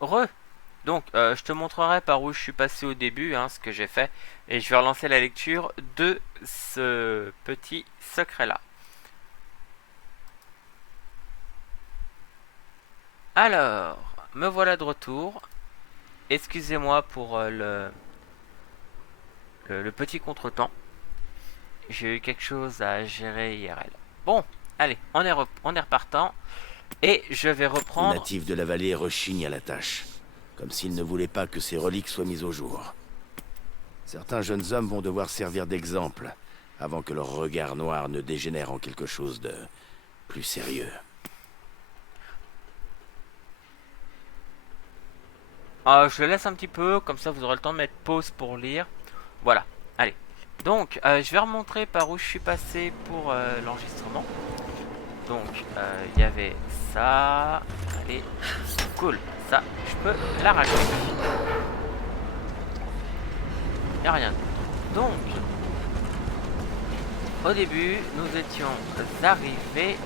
Re. Donc, je te montrerai par où je suis passé au début, hein, ce que j'ai fait, et je vais relancer la lecture de ce petit secret-là. Alors, me voilà de retour. Excusez-moi pour le petit contretemps. J'ai eu quelque chose à gérer IRL. Bon, allez, on est repartant, et je vais Les reprendre. natifs de la vallée rechignent à la tâche, comme s'ils ne voulaient pas que ces reliques soient mises au jour. Certains jeunes hommes vont devoir servir d'exemple, avant que leur regard noir ne dégénère en quelque chose de plus sérieux. Je le laisse un petit peu, comme ça vous aurez le temps de mettre pause pour lire. Voilà, allez. Donc, je vais remontrer par où je suis passé pour l'enregistrement. Donc, il y avait ça. Allez, cool. Ça, je peux l'arracher. Il n'y a rien. Donc, au début, nous étions arrivés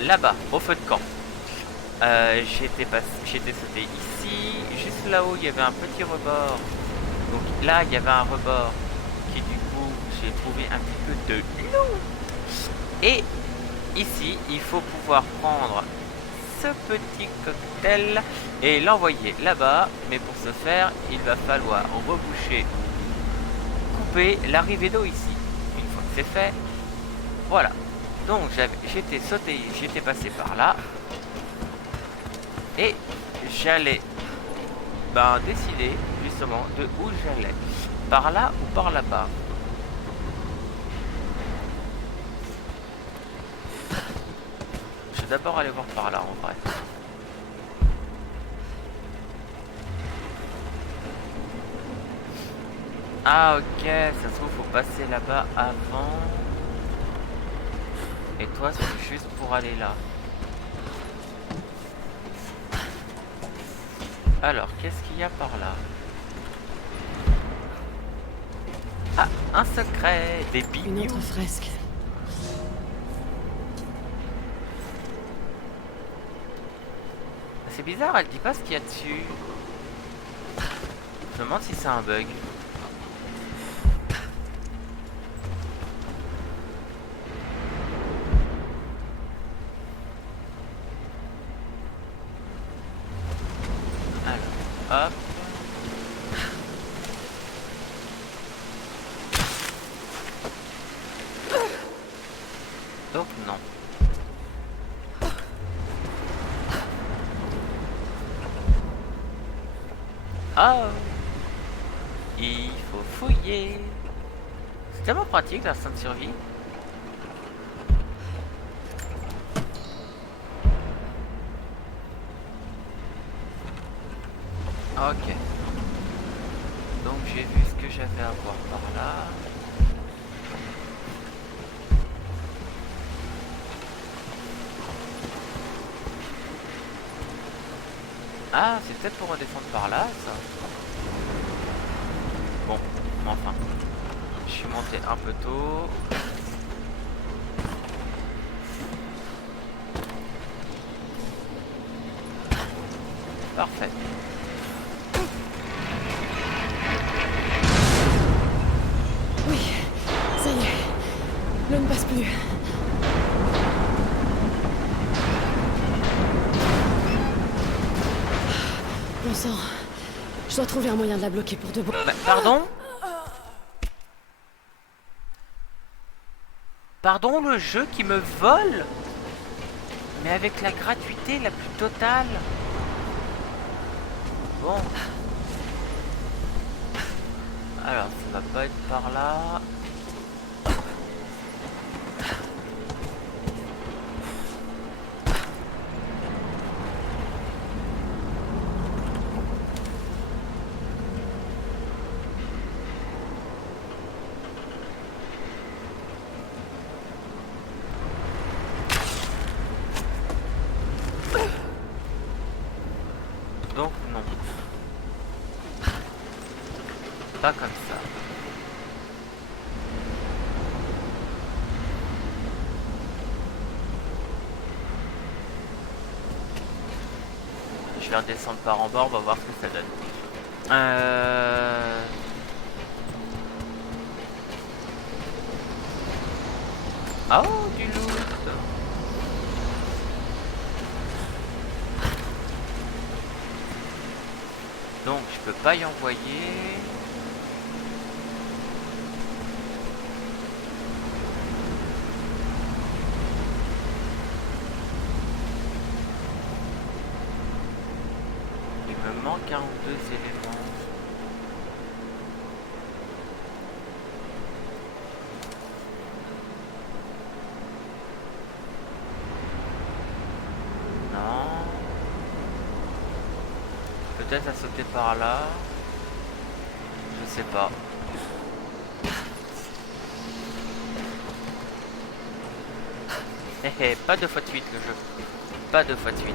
là-bas, au feu de camp. J'étais sauté ici. Juste là-haut, il y avait un petit rebord. Donc là, il y avait un rebord qui, du coup, j'ai trouvé un petit peu de l'eau. Et ici, il faut pouvoir prendre ce petit cocktail et l'envoyer là-bas. Mais pour ce faire, il va falloir reboucher, couper l'arrivée d'eau ici. Une fois que c'est fait, voilà. Donc j'étais passé par là et j'allais décider justement de où j'allais. Par là ou par là-bas. Je vais d'abord aller voir par là en vrai. Ah ok, ça se trouve faut passer là-bas avant. Et toi c'est juste pour aller là. Alors, qu'est-ce qu'il y a par là? Ah, un secret. Des Une bignous. autre fresque. C'est bizarre, elle dit pas ce qu'il y a dessus. Je me demande si c'est un bug. Alors, hop. Donc non. Oh, il faut fouiller. C'est tellement pratique l'instinct de survie. Ok. Donc j'ai vu ce que j'avais à voir par là. Ah, c'est peut-être pour redescendre par là, ça. Bon, enfin. Je suis monté un peu tôt. Parfait. Oui, ça y est. L'eau ne passe plus. Bon sang. Je dois trouver un moyen de la bloquer pour de bon. Pardon? Pardon, le jeu qui me vole? Mais avec la gratuité la plus totale. Bon. Alors, ça va pas être par là. Donc, non. Pas comme ça. vais redescendre par en bas, on va voir ce que ça donne. Oh, du loot. Donc je peux pas y envoyer. Il me manque un ou deux éléments. Non. Peut-être à sauter par là. Je sais pas. Hé pas de fois de suite le jeu. Pas de fois de suite.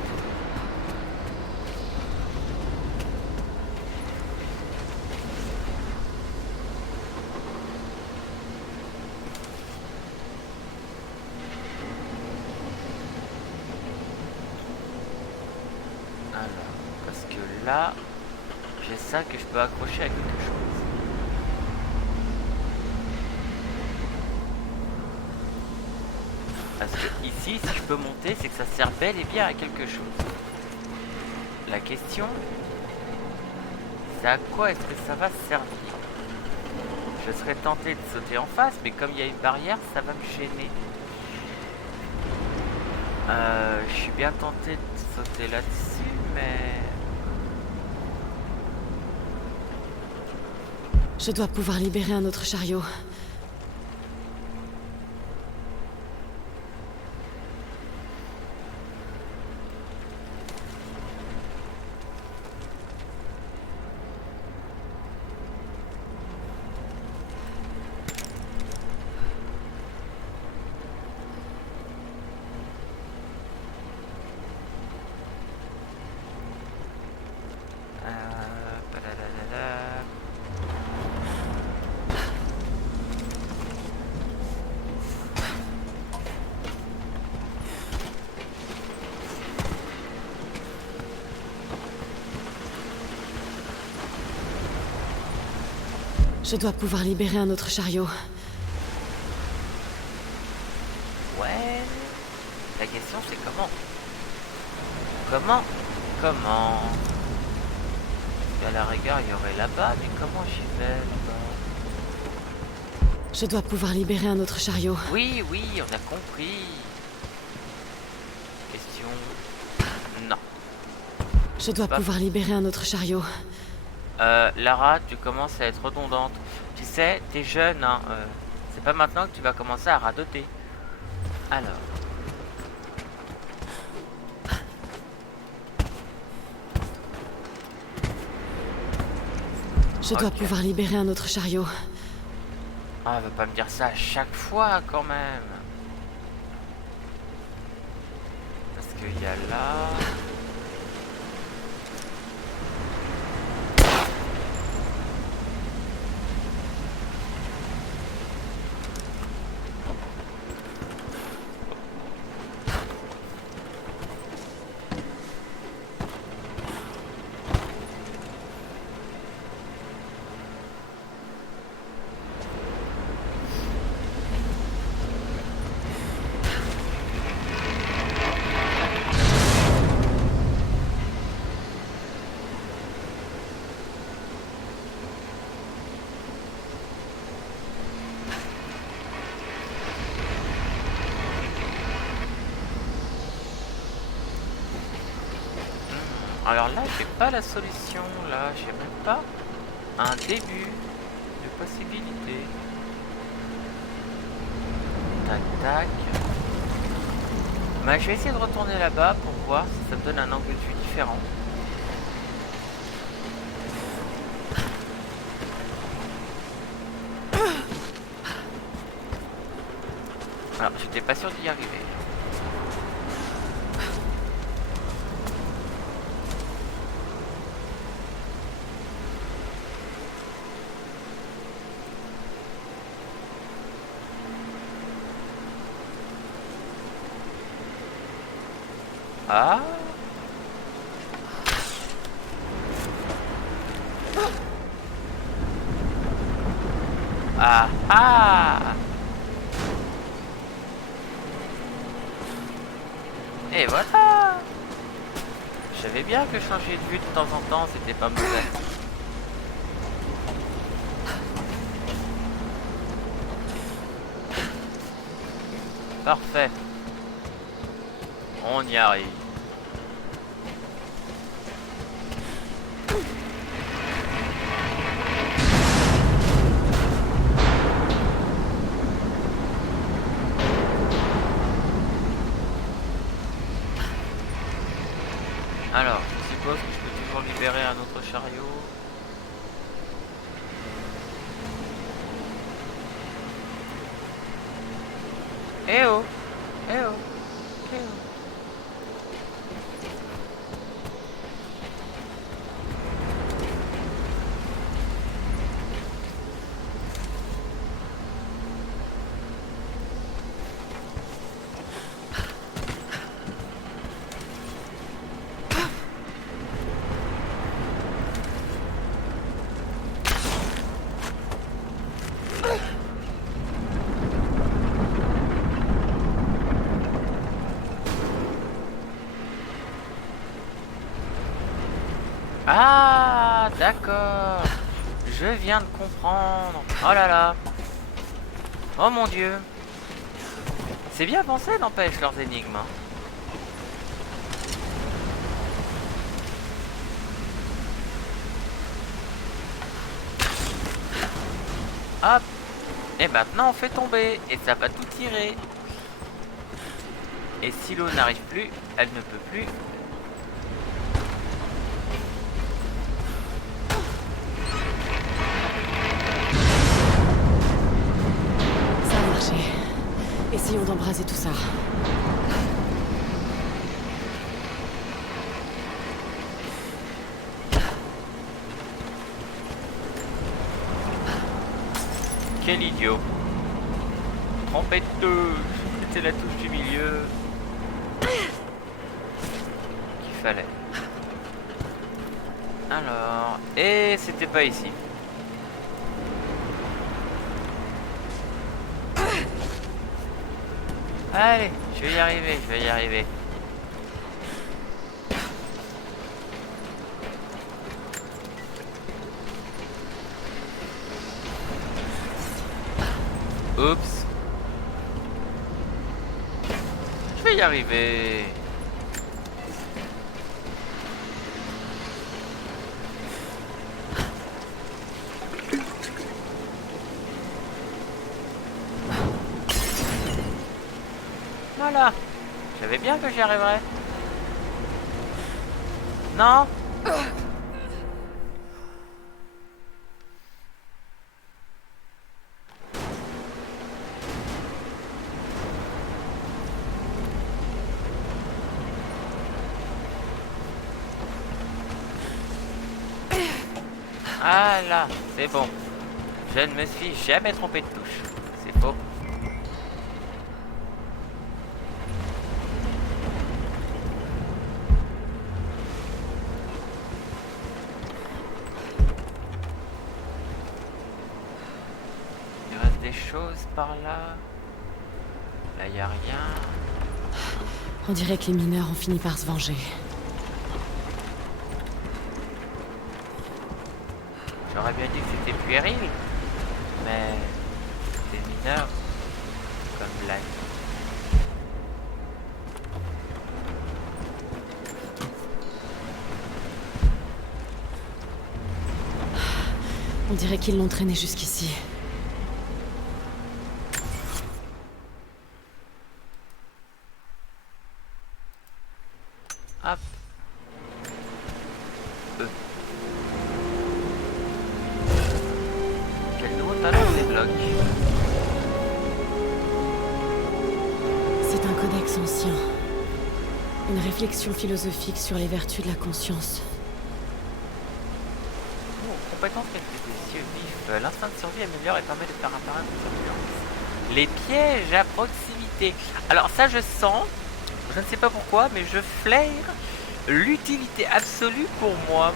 Alors, parce que là, j'ai ça que je peux accrocher à quelque chose. Parce que ici, si je peux monter, c'est que ça sert bel et bien à quelque chose. La question, c'est à quoi est-ce que ça va servir? Je serais tenté de sauter en face, mais comme il y a une barrière, ça va me gêner. Je suis bien tenté de sauter là-dessus, mais... Je dois pouvoir libérer un autre chariot. Badadadada. Je dois pouvoir libérer un autre chariot. Ouais. La question c'est comment? Comment? À la rigueur, il y aurait là-bas, mais comment j'y vais là-bas? Je dois pouvoir libérer un autre chariot. Oui, on a compris. Question... Non. Je dois pouvoir libérer un autre chariot. Lara, tu commences à être redondante. Tu sais, t'es jeune, hein. C'est pas maintenant que tu vas commencer à radoter. Alors... Je dois pouvoir libérer un autre chariot. Ah, elle va pas me dire ça à chaque fois, quand même. Parce qu'il y a là... Alors là, j'ai pas la solution, là, j'ai même pas un début de possibilité. Tac, tac. Bah, je vais essayer de retourner là-bas pour voir si ça me donne un angle de vue différent. Alors, j'étais pas sûr d'y arriver. Ah. Ah ah. Et voilà. Je savais bien que changer de vue de temps en temps, c'était pas mauvais. Parfait. On y arrive. Alors, je suppose que je peux toujours libérer un autre chariot. Eh oh! Eh oh! Eh oh! Ah, d'accord. Je viens de comprendre. Oh là là. Oh mon dieu. C'est bien pensé, n'empêche, leurs énigmes. Hop. Et maintenant on fait tomber. Et ça va tout tirer. Et si l'eau n'arrive plus, elle ne peut plus. Ça a marché. Essayons d'embraser tout ça. Quel idiot. Trompette touche. C'était la touche du milieu. Qu'il fallait. Alors. Et c'était pas ici. Allez, je vais y arriver, je vais y arriver. Oups. Je vais y arriver. Voilà. Je savais bien que j'y arriverais. Non? Ah là, c'est bon. Je ne me suis jamais trompé de touche. C'est faux. Il reste des choses par là. Là, il n'y a rien. On dirait que les mineurs ont fini par se venger. J'aurais bien dit que c'était puéril, mais des mineurs, comme blague. On dirait qu'ils l'ont traîné jusqu'ici. Hop. Quel nouveau talent on débloque. C'est un codex ancien. Une réflexion philosophique sur les vertus de la conscience. Oh, compétence quelque des yeux vifs. L'instinct de survie améliore et permet de faire apparaître une turbulence. Les pièges à proximité. Alors ça je sens, je ne sais pas pourquoi, mais je flaire l'utilité absolue pour moi.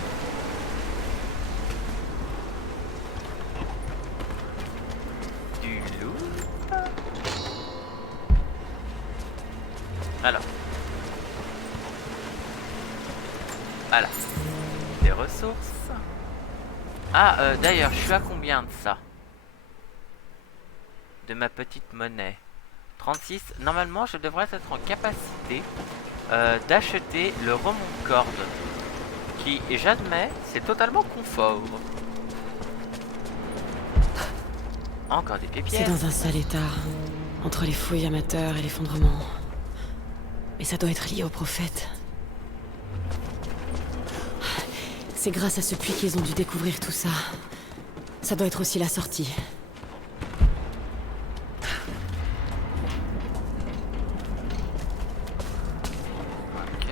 Alors. Voilà. Des ressources. Ah, d'ailleurs, je suis à combien de ça? De ma petite monnaie. 36. Normalement, je devrais être en capacité d'acheter le remonte-corde. Qui, j'admets, c'est totalement confort. Encore des C'est pépières. dans un sale état, entre les fouilles amateurs et l'effondrement. Mais ça doit être lié au prophète. C'est grâce à ce puits qu'ils ont dû découvrir tout ça. Ça doit être aussi la sortie. Ok.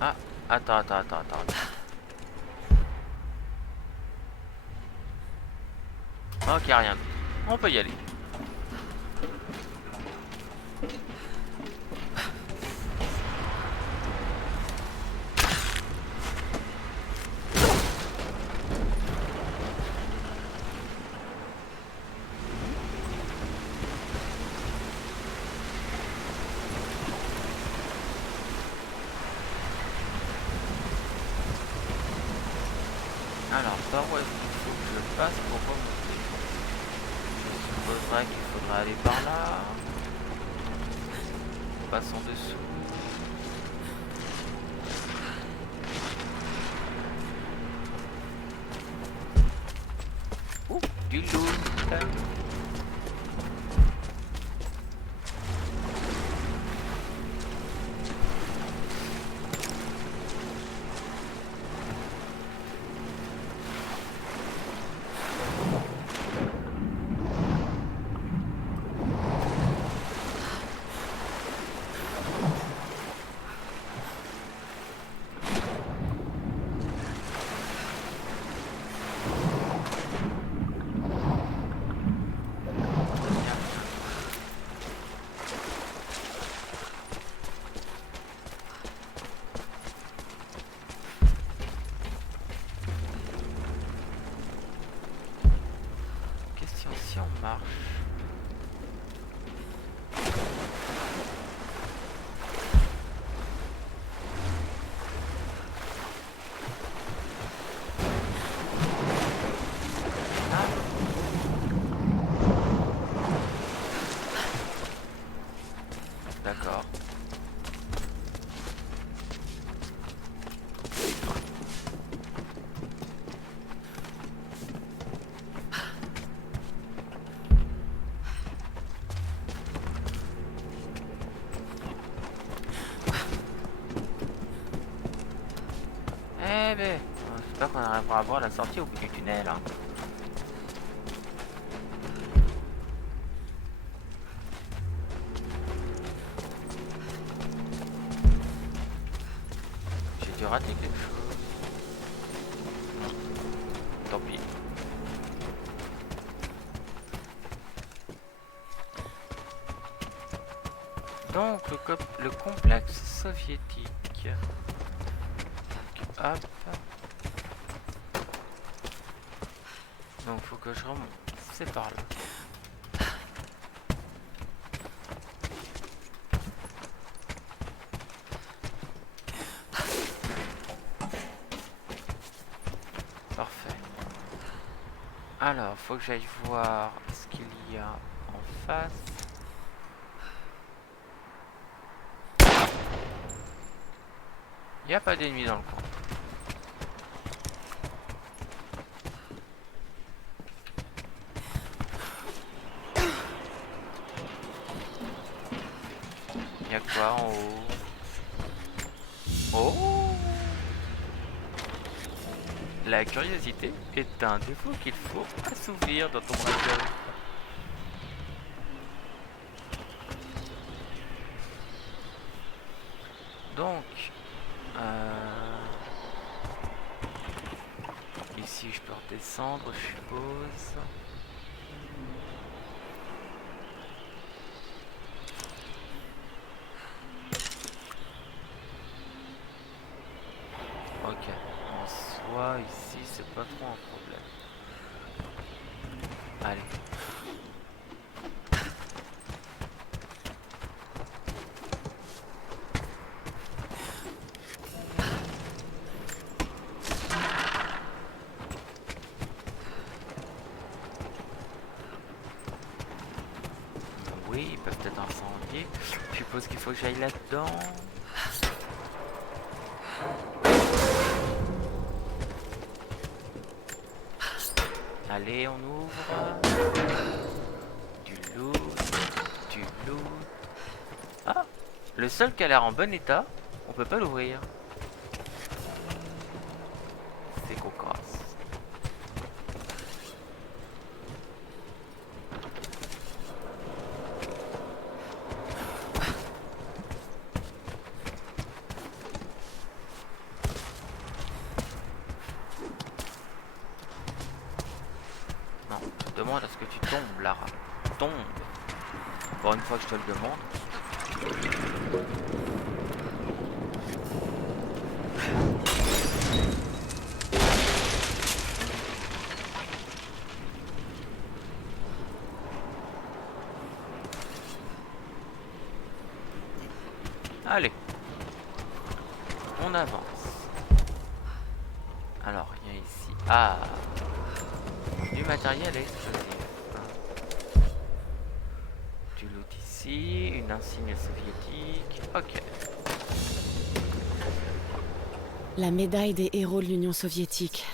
Ah, attends. Ok, rien. On peut y aller. Alors, par où est-ce qu'il faut que je passe pour remonter? Je supposerais qu'il faudra aller par là. Passons dessous. Ouh, du loot. Question si on marche. D'accord. Eh ben, j'espère qu'on arrivera à voir la sortie au bout du tunnel. Hein. J'ai dû rater quelque chose. Non. Tant pis. Donc, le complexe soviétique. Hop. Donc, faut que je remonte. C'est par là. Parfait. Alors, faut que j'aille voir ce qu'il y a en face. Il n'y a pas d'ennemis dans le coin. Il y a quoi en haut? Oh! La curiosité est un défaut qu'il faut assouvir dans ton braqueur. Donc, ici je peux redescendre, je suppose. Ok, en soi ici c'est pas trop un problème. Allez. Oui, ils peuvent peut-être incendier. Je suppose qu'il faut que j'aille là-dedans. Allez, on ouvre. Du loot. Du loot. Ah, le seul qui a l'air en bon état, on peut pas l'ouvrir. C'est cocasse. Non, je demande à ce que tu tombes, Lara. Tombe. Encore une fois que je te le demande. Allez. On avance. Alors, il y a ici... Ah, du matériel explosif. Du loot ici, une insigne soviétique. Ok. La médaille des héros de l'Union soviétique.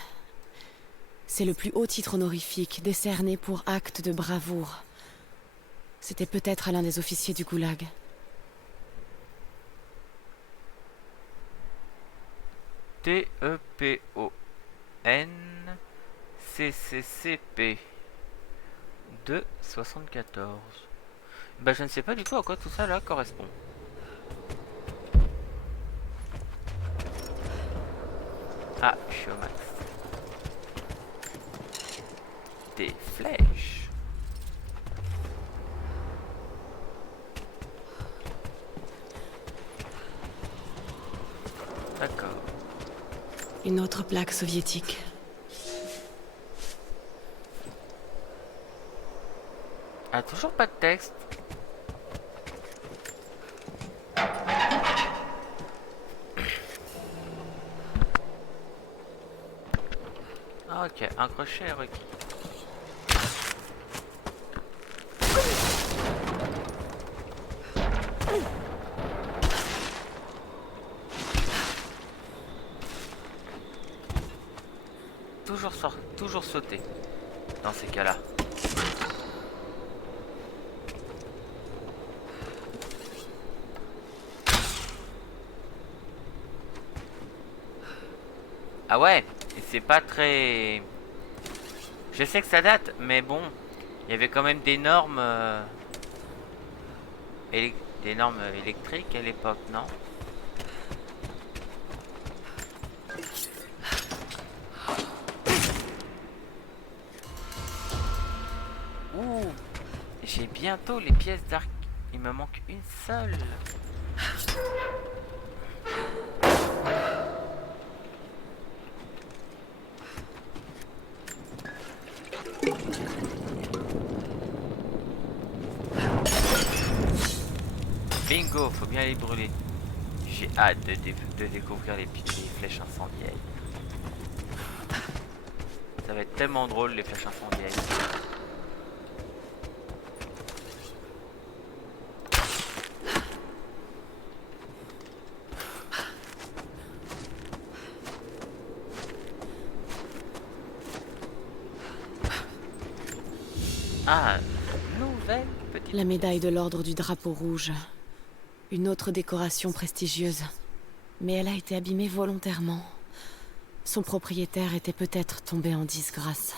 C'est le plus haut titre honorifique décerné pour acte de bravoure. C'était peut-être à l'un des officiers du goulag. TEPON-CCCP de 74. Bah je ne sais pas du tout à quoi tout ça là correspond. Ah, je suis au max. Des flèches. D'accord. Une autre plaque soviétique. Ah, toujours pas de texte. Ah, ok, un crochet est requis. Toujours sauter dans ces cas-là. Ah ouais, et c'est pas très... Je sais que ça date, mais bon, il y avait quand même des normes, des normes électriques à l'époque, non? Ouh, j'ai bientôt les pièces d'arc. Il me manque une seule. Bingo, faut bien les brûler. J'ai hâte de découvrir les flèches incendiaires. Ça va être tellement drôle les flèches incendiaires. Ah, nouvelle petite... La médaille de l'ordre du drapeau rouge. Une autre décoration prestigieuse. Mais elle a été abîmée volontairement. Son propriétaire était peut-être tombé en disgrâce.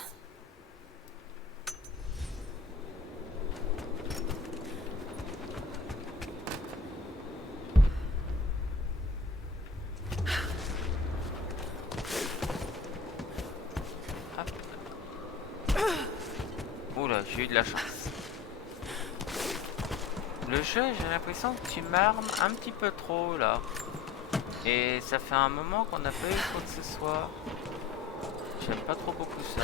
j'ai eu de la chance. Le jeu, j'ai l'impression que tu m'armes un petit peu trop là. Et ça fait un moment qu'on n'a pas eu quoi que ce soit. J'aime pas trop beaucoup ça.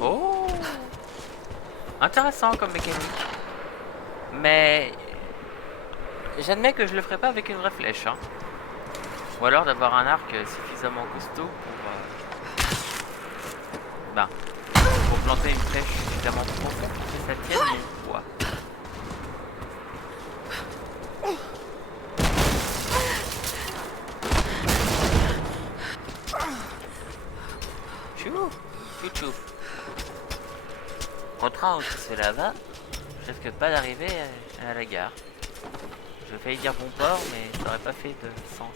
Oh, intéressant comme mécanique. Mais j'admets que je le ferai pas avec une vraie flèche. Hein. Ou alors d'avoir un arc suffisamment costaud pour planter une flèche suffisamment profonde pour que ça tienne mon poids. Chou, chou chou. Contraint où c'est là-bas, je risque pas d'arriver à la gare. Je failli dire bon port, mais ça aurait pas fait de sens.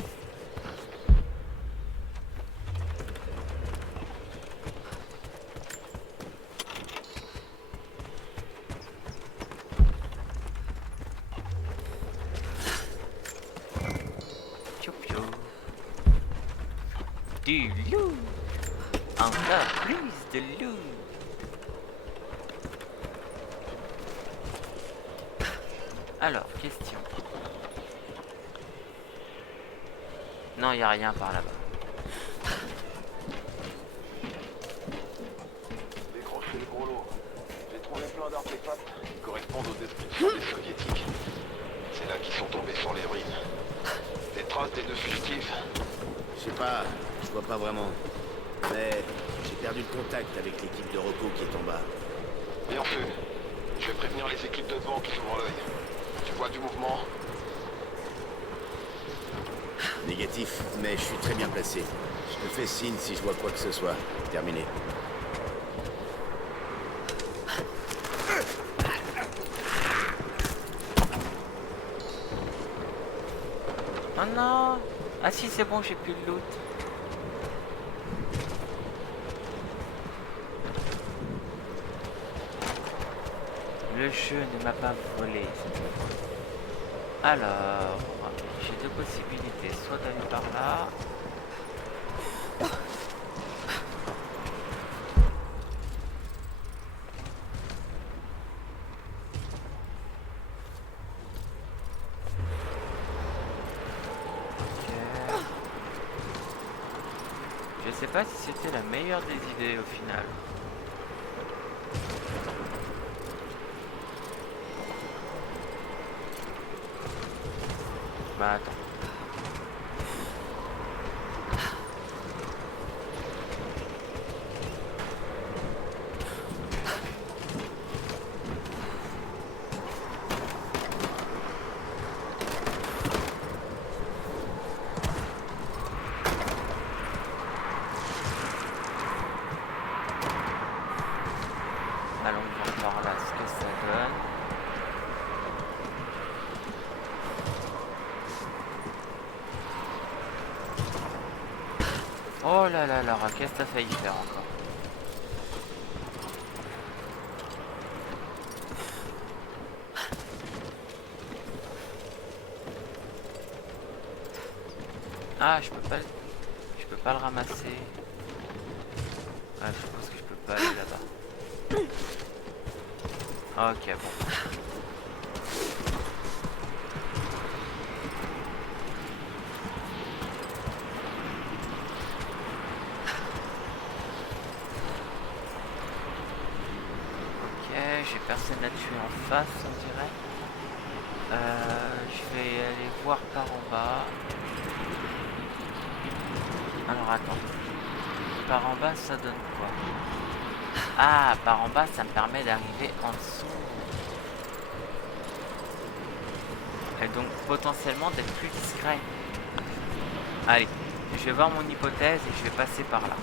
Piou piou. Du loup. Encore plus de loup. Alors, question. Non, il n'y a rien par là-bas. Décrochez le gros lot. J'ai trouvé plein d'artefacts qui correspondent aux descriptions des soviétiques. C'est là qu'ils sont tombés sur les ruines. Des traces des deux fugitifs. Je sais pas, je vois pas vraiment. Mais j'ai perdu le contact avec l'équipe de repos qui est en bas. Bien fait. Je vais prévenir les équipes de devant qui s'ouvrent l'œil. Tu vois du mouvement? Négatif, mais je suis très bien placé. Je te fais signe si je vois quoi que ce soit. Terminé. Oh non. Ah si, c'est bon, j'ai plus de loot. Le jeu ne m'a pas volé. Alors, j'ai deux possibilités, soit d'aller par là. Ok. Je sais pas si c'était la meilleure des idées au final. Bah attends. Allons voir par là ce que ça donne. Oh là là là, qu'est-ce que t'as failli faire encore? Ah, je peux pas le ramasser. Ouais, je pense que je peux pas aller là-bas. Ok, bon. J'ai personne à tuer en face, on dirait. Je vais aller voir par en bas. Alors attends. Par en bas, ça donne quoi? Ah, par en bas, ça me permet d'arriver en dessous. Et donc potentiellement d'être plus discret. Allez, je vais voir mon hypothèse et je vais passer par là.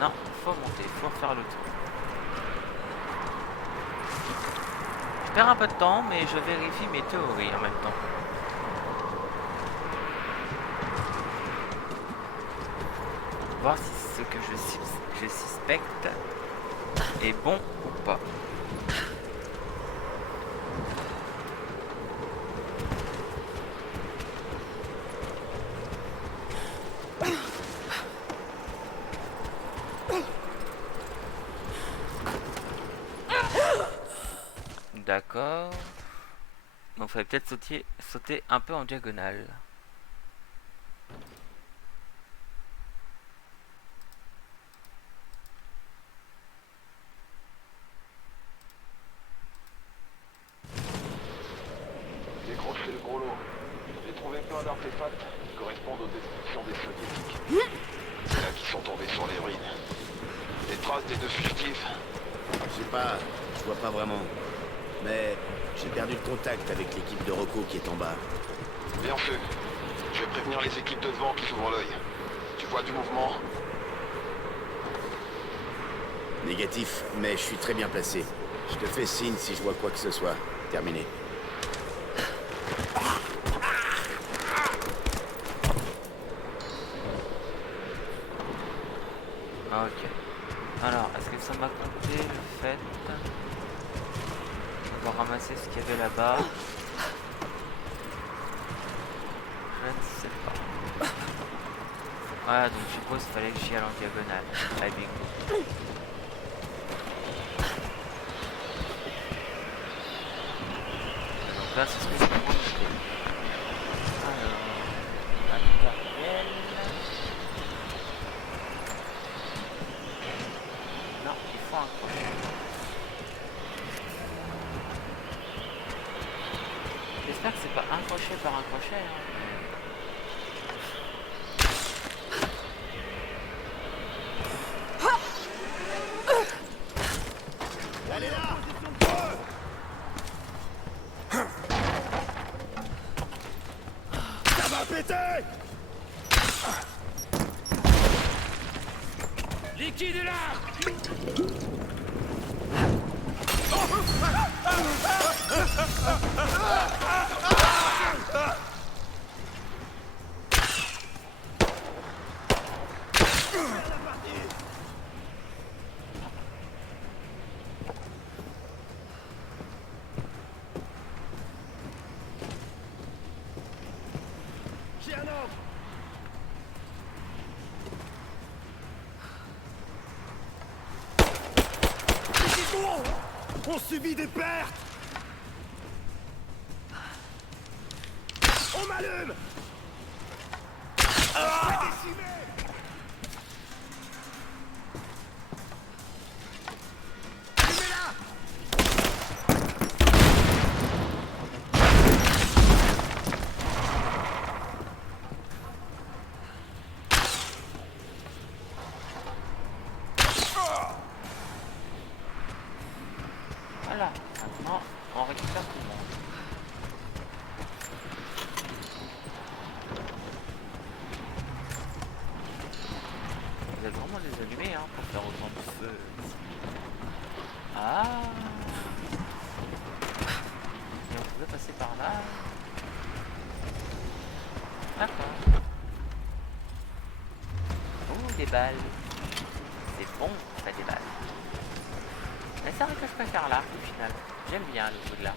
Non, faut monter, faut refaire le tour. perds un peu de temps, mais je vérifie mes théories en même temps. Voir si ce que je suspecte est bon ou pas. D'accord. Donc il fallait peut-être sauter un peu en diagonale. Décrochez le gros lot. J'ai trouvé plein d'artefacts qui correspondent aux descriptions des soviétiques. C'est là qu'ils sont tombés sur les ruines. Des traces des deux fugitifs. Je sais pas, je vois pas vraiment. Mais j'ai perdu le contact avec l'équipe de Rocco qui est en bas. Bien fait. Je vais prévenir les équipes de devant qui s'ouvrent l'œil. Tu vois du mouvement? Négatif, mais je suis très bien placé. Je te fais signe si je vois quoi que ce soit. Terminé. Ok. Alors, est-ce que ça m'a compté le fait d'avoir ramassé ce qu'il y avait là-bas? Je ne sais pas. Voilà, donc je suppose qu'il fallait que j'y aille en diagonale. Ah, bingo. Donc là, c'est ce que je peux montrer. Alors, matériel. Non, il faut un crochet. J'espère que c'est pas un crochet par un crochet. Hein. Allez là! Ça va péter! Liquide est là! J'ai un ordre! On subit des pertes! On m'allume! Voilà, maintenant on récupère tout le monde. Vous êtes vraiment les allumés hein, pour faire autant de feu. Ah, et on pouvait passer par là. D'accord. Oh, des balles. C'est bon, ça des balles. Mais c'est vrai que je préfère l'arc au final. J'aime bien le coup de l'arc.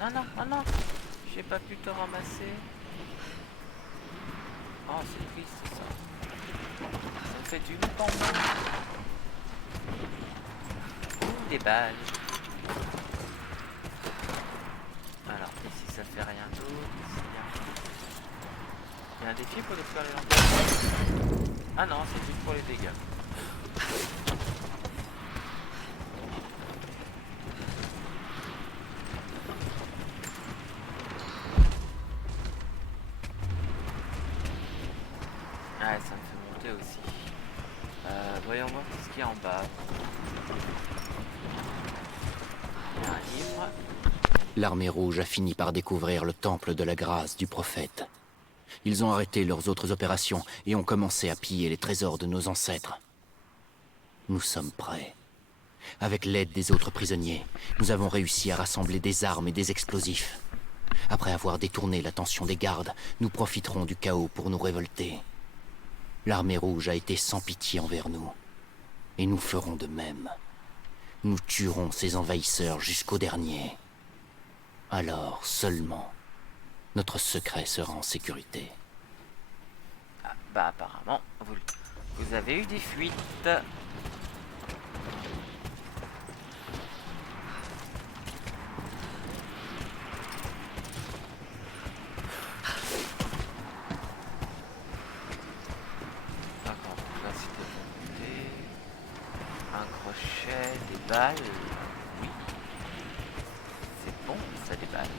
Non, non, non, non. J'ai pas pu te ramasser. Oh, c'est triste ça. Ça me fait du loup en moi. Ouh, des balles. Alors, ici ça fait rien d'autre. Il y a un défi pour détruire les lampes. Ah non, c'est juste pour les dégâts. Ah, ça me fait monter aussi. Voyons voir ce qu'il y a en bas. Il y a un livre. L'armée rouge a fini par découvrir le temple de la grâce du prophète. Ils ont arrêté leurs autres opérations et ont commencé à piller les trésors de nos ancêtres. Nous sommes prêts. Avec l'aide des autres prisonniers, nous avons réussi à rassembler des armes et des explosifs. Après avoir détourné l'attention des gardes, nous profiterons du chaos pour nous révolter. L'armée rouge a été sans pitié envers nous. Et nous ferons de même. Nous tuerons ces envahisseurs jusqu'au dernier. Alors seulement, notre secret sera en sécurité. Ah, bah apparemment, vous avez eu des fuites. D'accord, donc là c'était monté. Un crochet, des balles. Oui. C'est bon, ça des balles.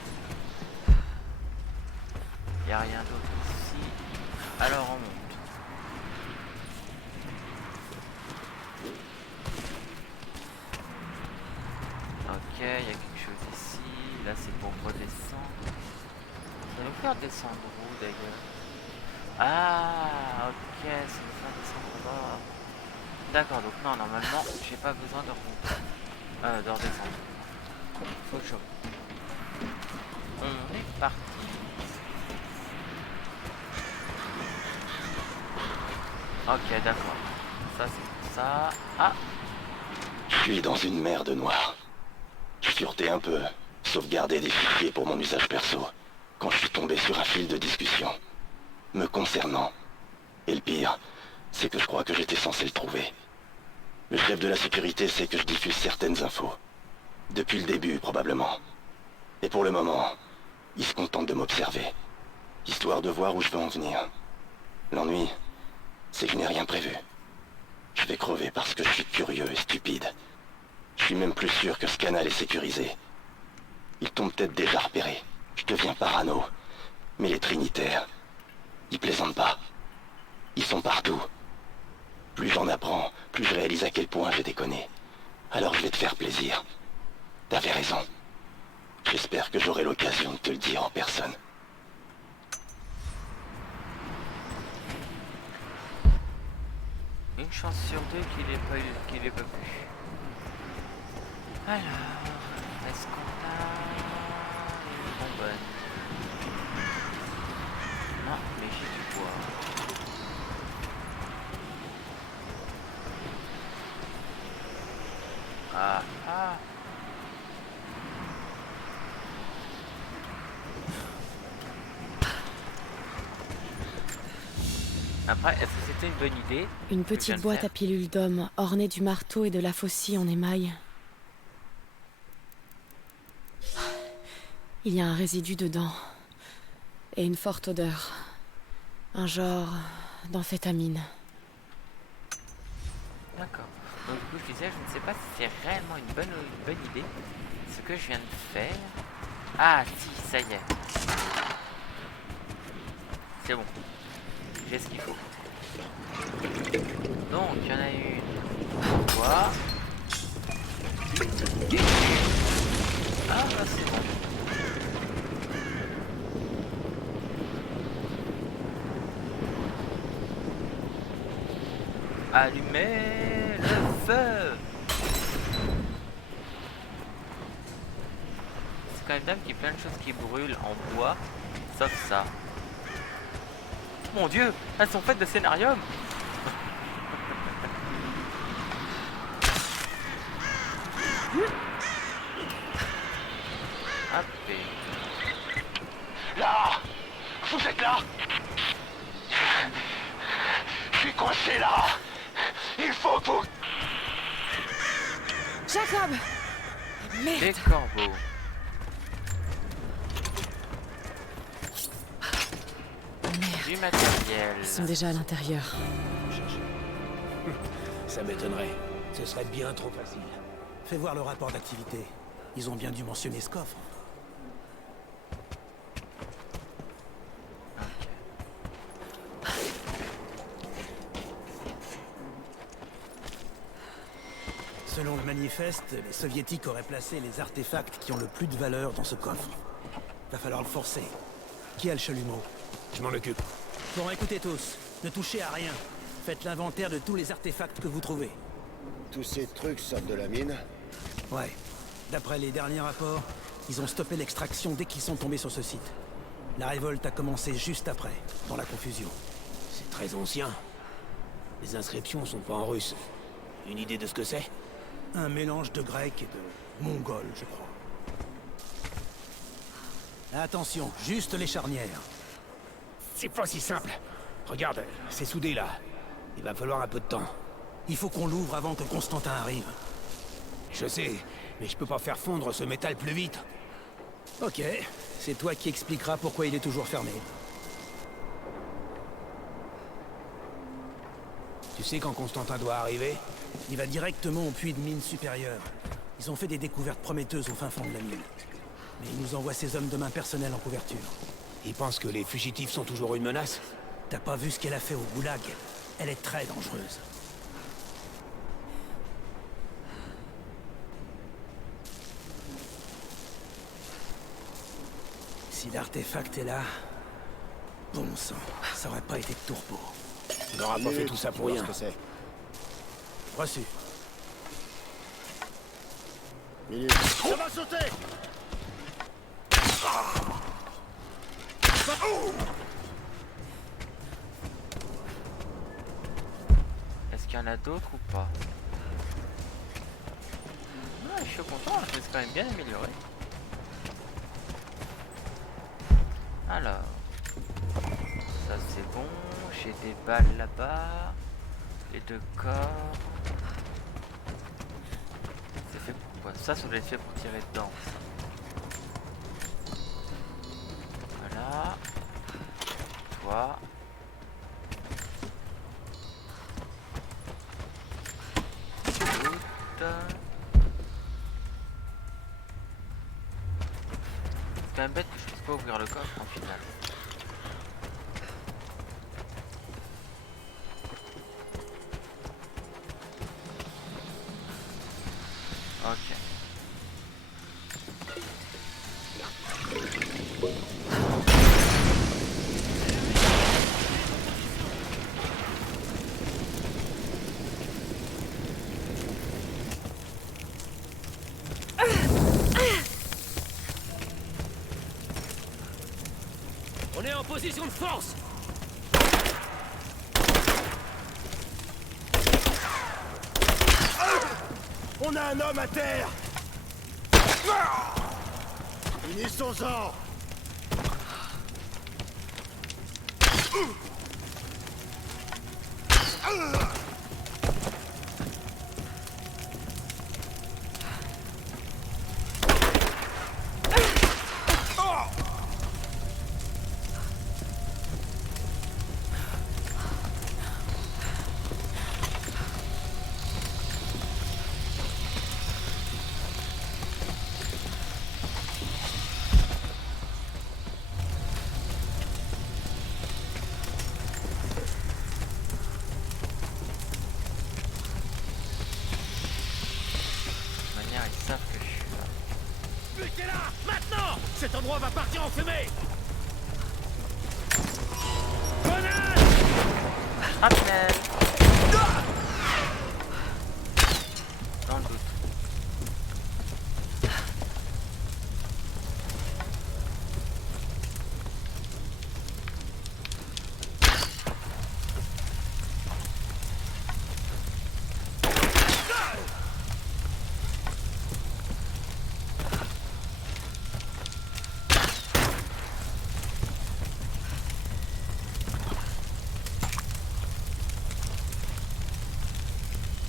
Il n'y a rien d'autre ici. Alors on monte. Ok, il y a quelque chose ici. Là c'est pour redescendre. Ça va nous faire descendre où d'ailleurs? Ah, ok, ça nous fait descendre là. D'accord, donc non, normalement, j'ai pas besoin de remonter. De redescendre. Faut que je... On est parti. Ok, d'accord. Ça, c'est pour ça. Ah! Je suis dans une mer de noir. Je furetais un peu, sauvegardé des fichiers pour mon usage perso, quand je suis tombé sur un fil de discussion me concernant. Et le pire, c'est que je crois que j'étais censé le trouver. Le chef de la sécurité sait que je diffuse certaines infos. Depuis le début, probablement. Et pour le moment, il se contente de m'observer, histoire de voir où je veux en venir. L'ennui, c'est que je n'ai rien prévu. Je vais crever parce que je suis curieux et stupide. Je suis même plus sûr que ce canal est sécurisé. Ils t'ont peut-être déjà repéré. Je deviens parano. Mais les Trinitaires, ils plaisantent pas. Ils sont partout. Plus j'en apprends, plus je réalise à quel point j'ai déconné. Alors je vais te faire plaisir. T'avais raison. J'espère que j'aurai l'occasion de te le dire en personne. Une chance sur deux qu'il ait pas pu. Alors, est-ce qu'on a une bonbonne? Non, mais j'ai du bois. Ah ah. Après, est-ce que c'était une bonne idée? Une petite boîte à pilules d'homme, ornée du marteau et de la faucille en émail. Il y a un résidu dedans. Et une forte odeur. Un genre d'amphétamine. D'accord. Donc du coup je disais, je ne sais pas si c'est réellement une bonne idée ce que je viens de faire. Ah si, ça y est. C'est bon. J'ai ce qu'il faut. Donc il y en a une. Quoi? Ah bah c'est bon. Allumez le feu. C'est quand même dingue qu'il y ait plein de choses qui brûlent en bois, sauf ça. Mon dieu, elles sont faites de scénarium. Hop et... Là! Vous êtes là! Je suis coincé là! Il faut que vous... Jacob! Merde! Des corbeaux. Du matériel. Ils sont déjà à l'intérieur. Ça m'étonnerait. Ce serait bien trop facile. Fais voir le rapport d'activité. Ils ont bien dû mentionner ce coffre. Selon le manifeste, les soviétiques auraient placé les artefacts qui ont le plus de valeur dans ce coffre. Va falloir le forcer. Qui a le chalumeau? Je m'en occupe. Bon, écoutez tous. Ne touchez à rien. Faites l'inventaire de tous les artefacts que vous trouvez. Tous ces trucs sortent de la mine? Ouais. D'après les derniers rapports, ils ont stoppé l'extraction dès qu'ils sont tombés sur ce site. La révolte a commencé juste après, dans la confusion. C'est très ancien. Les inscriptions sont pas en russe. Une idée de ce que c'est? Un mélange de grec et de mongol, je crois. Attention, juste les charnières. C'est pas si simple. Regarde, c'est soudé là. Il va falloir un peu de temps. Il faut qu'on l'ouvre avant que Constantin arrive. Je sais, mais je peux pas faire fondre ce métal plus vite. Ok, c'est toi qui expliqueras pourquoi il est toujours fermé. Tu sais quand Constantin doit arriver? Il va directement au puits de mine supérieur. Ils ont fait des découvertes prometteuses au fin fond de la mine. Mais il nous envoie ses hommes de main personnels en couverture. Il pense que les fugitifs sont toujours une menace? T'as pas vu ce qu'elle a fait au goulag? Elle est très dangereuse. Si l'artefact est là... Bon sang, ça aurait pas été de tourpeau. On n'aura pas fait tout ça pour rien. Ce que c'est. Reçu. Minute. Ça va sauter! Est-ce qu'il y en a d'autres ou pas? Ouais, je suis content, je me suis quand même bien amélioré. Alors, ça c'est bon, j'ai des balles là-bas, les deux corps. C'est fait pour quoi? Ça doit être fait pour tirer dedans. Voilà. Toi. C'est quand même bête que je puisse pas ouvrir le coffre en final. Ok. On est en position de force! On a un homme à terre! Unissons-en! Ils savent que je suis là. Butez-la! Maintenant! Cet endroit va partir en fumée! Shrapnel! Dans le doute.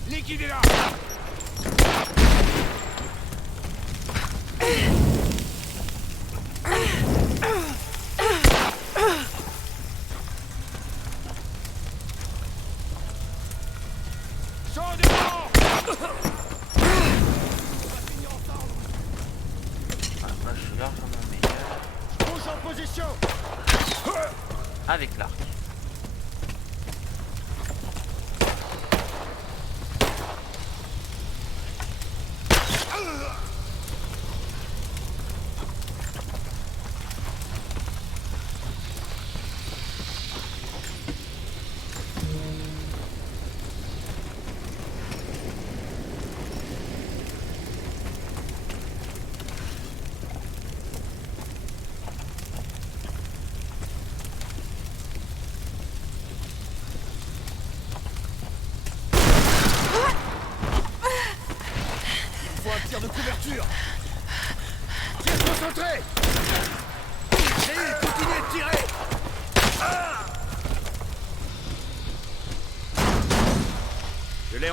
Liquidez-la! Sors des morts! Voilà, moi je suis largement meilleur. Bouge en position! Avec l'arc.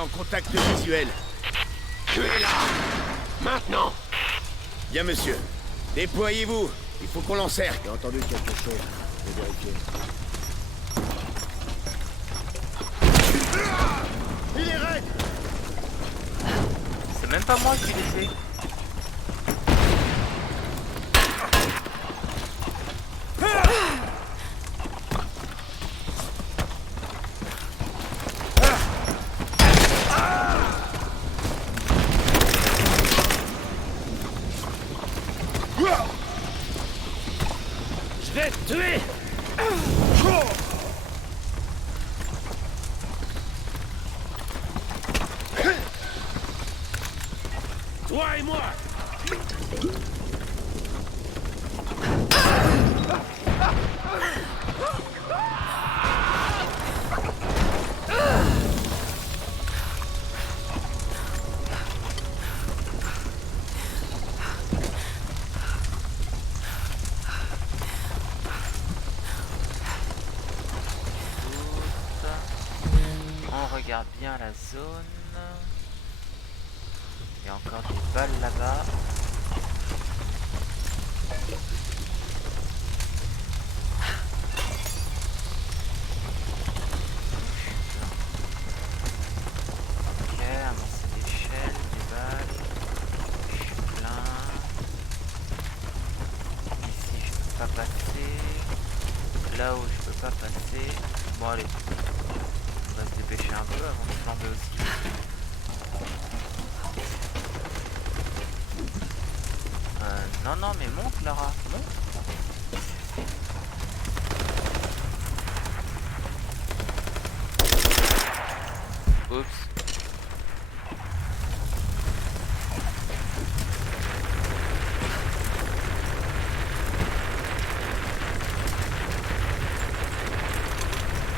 en contact visuel. Tu es là. Maintenant. Bien, monsieur. Déployez-vous. Il faut qu'on l'encercle. J'ai entendu quelque chose. Je vais vérifier. Il est raide. C'est même pas moi qui l'ai fait. Je vais te tuer. Toi et moi. On regarde bien la zone. Il y a encore des balles là-bas. Ok, avancer l'échelle, des balles. Je suis plein. Ici je peux pas passer. Là où je peux pas passer. Bon allez. On va se dépêcher un peu avant de flamber aussi. Non, non, mais monte, Lara, monte. Oups.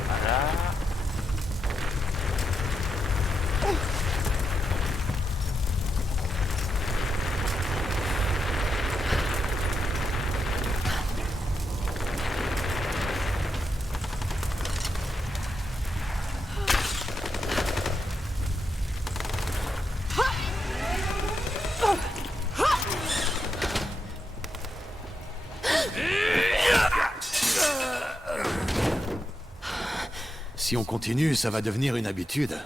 Voilà. Si on continue, ça va devenir une habitude.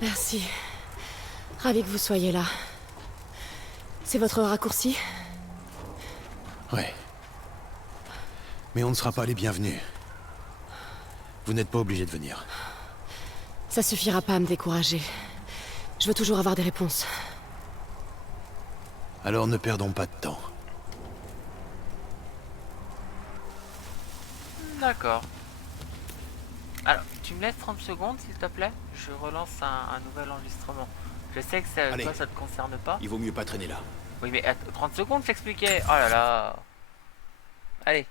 Merci. Ravi que vous soyez là. C'est votre raccourci? Ouais. Mais on ne sera pas les bienvenus. Vous n'êtes pas obligés de venir. Ça suffira pas à me décourager. Je veux toujours avoir des réponses. Alors ne perdons pas de temps. D'accord. Alors, tu me laisses 30 secondes s'il te plaît? Je relance un nouvel enregistrement. Je sais que ça, Allez. toi ça te concerne pas. Il vaut mieux pas traîner là. Oui mais 30 secondes j'expliquais. Oh là là. Allez.